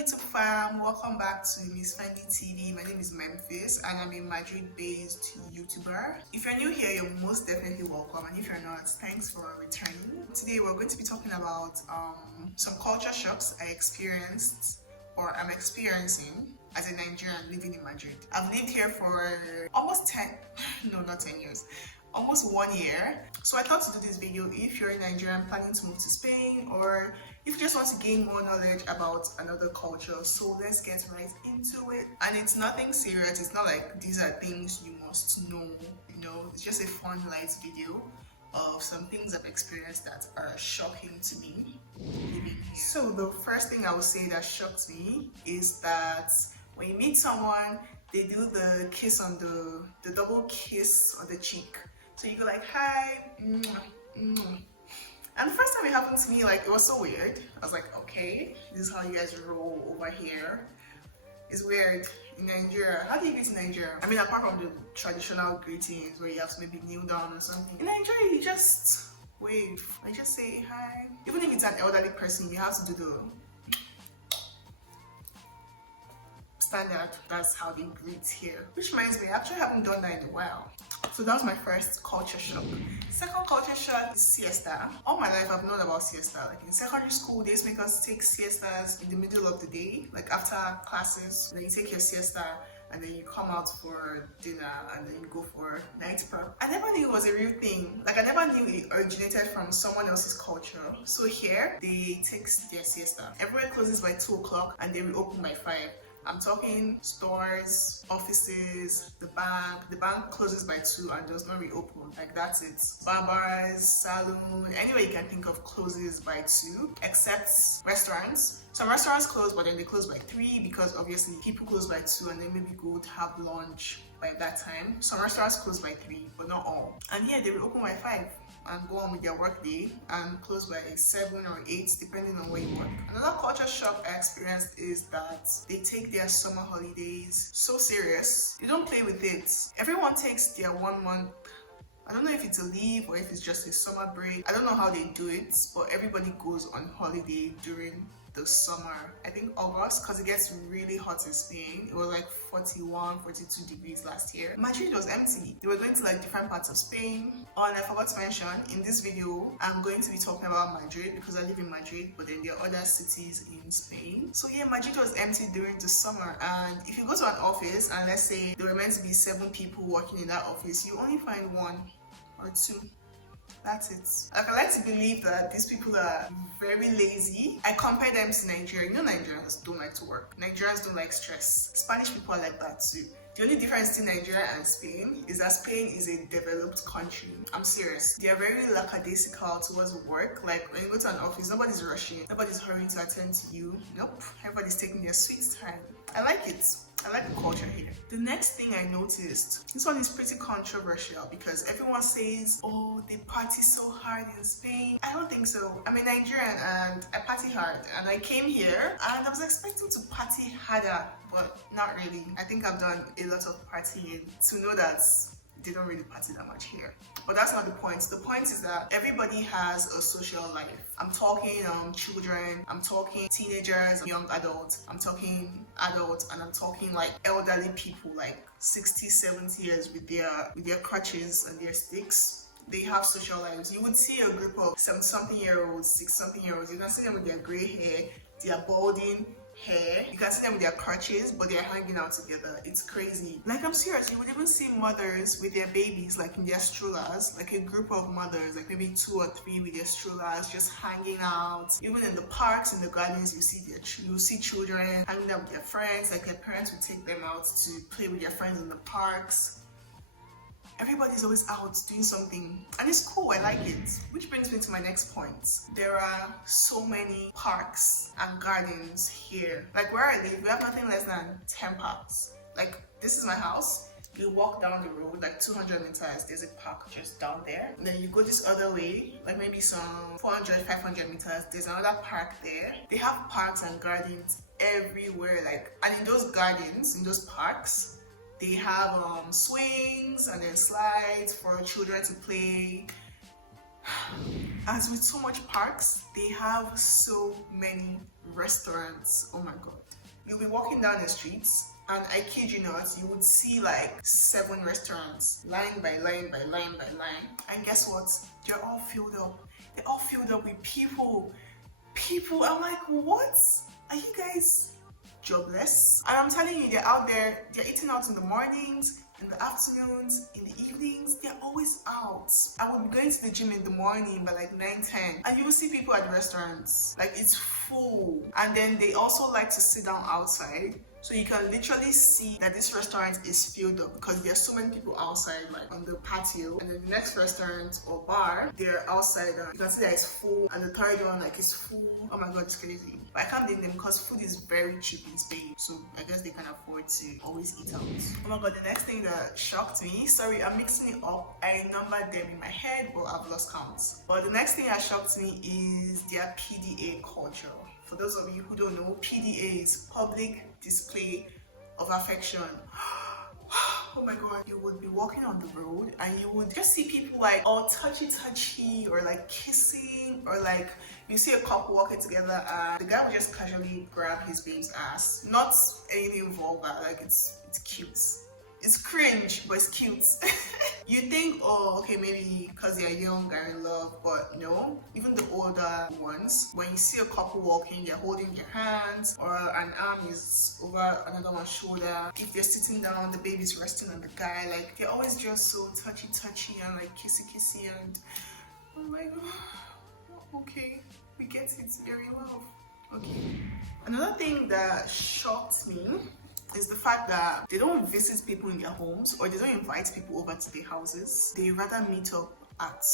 YouTube fam, welcome back to Miss Fendi TV. My name is Memphis and I'm a Madrid-based YouTuber. If you're new here, you're most definitely welcome, and if you're not, thanks for returning. Today we're going to be talking about some culture shocks I experienced or I'm experiencing as a Nigerian living in Madrid. I've lived here for almost 10 years. Almost 1 year. So I thought to do this video if you're a Nigerian planning to move to Spain, or if you just want to gain more knowledge about another culture. So let's get right into it. And it's nothing serious. It's not like these are things you must know, you know. It's just a fun light video of some things I've experienced that are shocking to me living here. So the first thing I would say that shocked me is that when you meet someone, they do the kiss on the double kiss on the cheek. So you go like, hi, mwah, mwah. And the first time it happened to me, like, it was so weird. I was like, okay, this is how you guys roll over here. It's weird. In Nigeria, how do you greet in Nigeria? I mean, apart from the traditional greetings where you have to maybe kneel down or something. In Nigeria, you just wave. I just say hi. Even if it's an elderly person, you have to do the standard. That's how they greet here. Which reminds me, I actually haven't done that in a while. So that was my first culture shock. Second culture shock is siesta. All my life I've known about siesta. Like in secondary school, they used to make us take siestas in the middle of the day, like after classes. Then you take your siesta and then you come out for dinner and then you go for night prep. I never knew it was a real thing. Like I never knew it originated from someone else's culture. So here, they take their siesta. Everywhere closes by 2 o'clock and they reopen by 5. I'm talking stores, offices, the bank. The bank closes by 2 and does not reopen. Like that's it. Barbers, salon, anywhere you can think of closes by 2, except restaurants. Some restaurants close, but then they close by 3 because obviously people close by 2 and then maybe go to have lunch by that time. Some restaurants close by 3, but not all. And here they reopen by 5 and go on with their work day and close by 7 or 8 depending on where you work. Another culture shock I experienced is that they take their summer holidays so serious. They don't play with it. Everyone takes their 1 month, I don't know if it's a leave or if it's just a summer break. I don't know how they do it, but everybody goes on holiday during the summer. I think August, because it gets really hot in Spain. It was like 41, 42 degrees last year. Madrid was empty. They were going to like different parts of Spain. Oh, and I forgot to mention, in this video, I'm going to be talking about Madrid because I live in Madrid, but then there are other cities in Spain. So yeah, Madrid was empty during the summer, and if you go to an office and let's say there were meant to be 7 people working in that office, you only find 1 or 2. That's it. Like, I like to believe that these people are very lazy. I compare them to Nigeria. You know, Nigerians don't like to work. Nigerians don't like stress. Spanish people are like that too. The only difference between Nigeria and Spain is that Spain is a developed country. I'm serious. They are very lackadaisical towards work. Like when you go to an office, nobody's rushing. Nobody's hurrying to attend to you. Nope. Everybody's taking their sweet time. I like it. I like the culture here. The next thing I noticed, this one is pretty controversial because everyone says, oh, they party so hard in Spain. I don't think so. I'm a Nigerian and I party hard, and I came here and I was expecting to party harder, but not really. I think I've done a lot of partying to know that they don't really party that much here. But that's not the point. The point is that everybody has a social life. I'm talking children, I'm talking teenagers, young adults, I'm talking adults, and I'm talking like elderly people like 60, 70 years with their crutches and their sticks. They have social lives. You would see a group of 70-something-year-olds, 60-something-year-olds. You can see them with their gray hair, their balding hair. You can see them with their crutches, but they're hanging out together. It's crazy. Like, I'm serious. You would even see mothers with their babies, like in their strollers, like a group of mothers, like maybe 2 or 3 with their strollers, just hanging out. Even in the parks, in the gardens, you see children hanging out with their friends. Like their parents would take them out to play with their friends in the parks. Everybody's always out doing something, and it's cool. I like it. Which brings me to my next point. There are so many parks and gardens here. Like where I live, we have nothing less than 10 parks. Like this is my house. You walk down the road like 200 meters, there's a park just down there. And then you go this other way, like maybe some 400, 500 meters, there's another park there. They have parks and gardens everywhere. Like, and in those gardens, in those parks, they have swings and then slides for children to play. As with so much parks, they have so many restaurants. Oh my god. You'll be walking down the streets and I kid you not, you would see like 7 restaurants, line by line by line by line. And guess what? They're all filled up. They're all filled up with people. People, I'm like, what? Are you guys jobless? And I'm telling you, they're out there, they're eating out in the mornings, in the afternoons, in the evenings. They're always out. I would be going to the gym in the morning by like 9-10, and you will see people at the restaurants. Like, it's full. And then they also like to sit down outside. So you can literally see that this restaurant is filled up because there's so many people outside, like on the patio. And then the next restaurant or bar, they're outside. You can see that it's full. And the third one, like, is full. Oh my god, it's crazy. But I can't blame them because food is very cheap in Spain. So I guess they can afford to always eat out. Oh my god, the next thing that shocked me, sorry, I'm mixing it up. I numbered them in my head, but I've lost count. But the next thing that shocked me is their PDA culture. For those of you who don't know, PDA is public display of affection. Oh my god, you would be walking on the road and you would just see people like all touchy or like kissing, or like you see a couple walking together and the guy would just casually grab his babe's ass. Not anything vulgar, like it's cute. It's cringe, but it's cute. You think, oh, okay, maybe because they're young and in love, but no. Even the older ones, when you see a couple walking, they're holding their hands, or an arm is over another one's shoulder. If they're sitting down, the baby's resting on the guy. Like, they're always just so touchy and like kissy, and I'm like, oh, okay, we get it, they're in love. Okay. Another thing that shocked me is the fact that they don't visit people in their homes, or they don't invite people over to their houses. They rather meet up at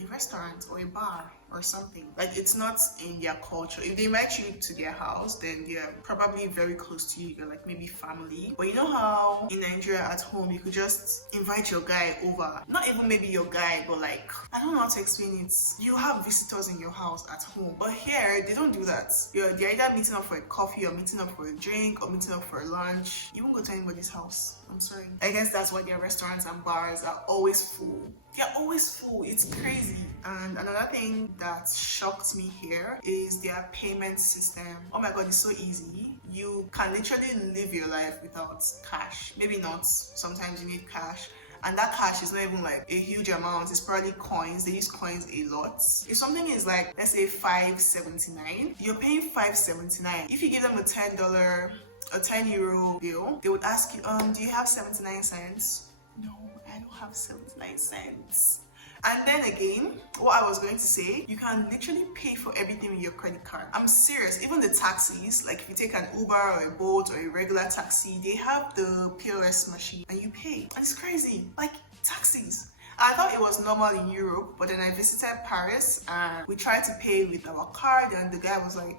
a restaurant or a bar or something. Like, it's not in their culture. If they invite you to their house, then they're probably very close to you. You're like maybe family. But you know how in Nigeria at home you could just invite your guy over, not even maybe your guy, but like, I don't know how to explain it. You have visitors in your house at home, but here they don't do that. They're either meeting up for a coffee, or meeting up for a drink, or meeting up for a lunch. You won't go to anybody's house. I'm sorry. I guess that's why their restaurants and bars are always full. They're always full. It's crazy. And another thing that shocked me here is their payment system. Oh my god, it's so easy. You can literally live your life without cash. Maybe not. Sometimes you need cash. And that cash is not even like a huge amount. It's probably coins. They use coins a lot. If something is like, let's say $5.79, you're paying $5.79. If you give them a $10, a €10 bill, they would ask you, do you have 79 cents? No, I don't have 79 cents. And then again, what I was going to say, you can literally pay for everything with your credit card. I'm serious. Even the taxis, like if you take an Uber or a Bolt or a regular taxi, they have the POS machine and you pay. And it's crazy. Like, taxis. I thought it was normal in Europe, but then I visited Paris and we tried to pay with our card, and the guy was like,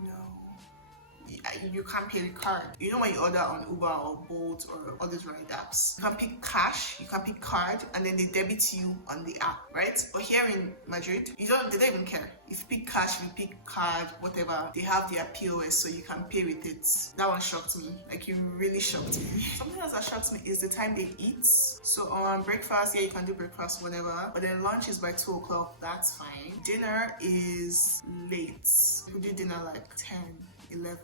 no, you can't pay with card. You know when you order on Uber or Bolt or all these ride apps, you can pick cash, you can pick card, and then they debit you on the app, right? But here in Madrid, they don't even care. If you pick cash, if you pick card, whatever, they have their POS, so you can pay with it. That one shocked me. Like, it really shocked me. Something else that shocked me is the time they eat. So on breakfast, yeah, you can do breakfast, whatever. But then lunch is by 2 o'clock. That's fine. Dinner is late. We do dinner like 10, 11,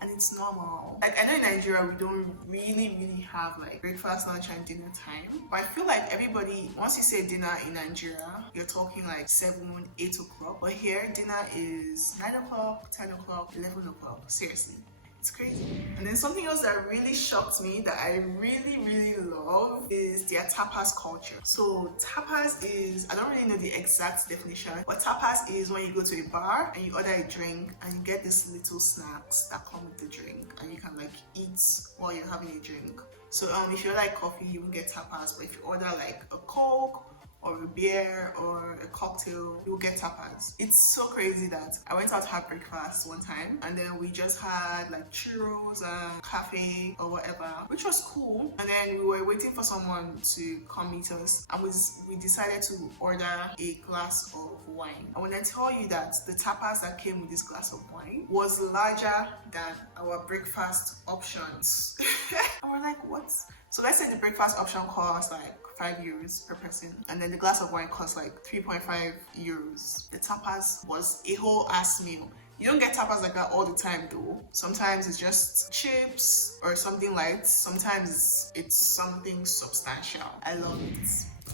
and it's normal. Like, I know in Nigeria we don't really have like breakfast, lunch, and dinner time, but I feel like everybody, once you say dinner in Nigeria, you're talking like 7, 8 o'clock, but here dinner is 9 o'clock, 10 o'clock, 11 o'clock. Seriously, it's crazy. And then something else that really shocked me that I really love is their tapas culture. So tapas is, I don't really know the exact definition, but tapas is when you go to a bar and you order a drink and you get these little snacks that come with the drink, and you can like eat while you're having a drink. So if you like coffee, you will get tapas, but if you order like a Coke or a beer or a cocktail, you'll get tapas. It's so crazy that I went out to have breakfast one time, and then we just had like churros and cafe or whatever, which was cool. And then we were waiting for someone to come meet us, and we decided to order a glass of wine. And when I tell you that the tapas that came with this glass of wine was larger than our breakfast options. And we're like, what? So let's say the breakfast option costs like €5 per person, and then the glass of wine costs like 3.5 euros. The tapas was a whole ass meal. You don't get tapas like that all the time though. Sometimes it's just chips or something light. Sometimes it's something substantial. I love it.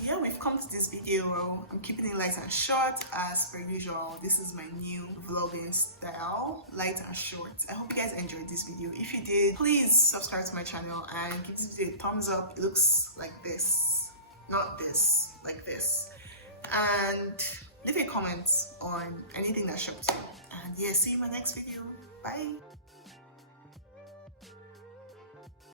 Yeah, we've come to this video. I'm keeping it light and short as per usual. This is my new vlogging style, light and short. I hope you guys enjoyed this video. If you did, please subscribe to my channel and give this video a thumbs up. It looks like this, not this, like this. And leave a comment on anything that shocked you. And yeah, see you in my next video. Bye.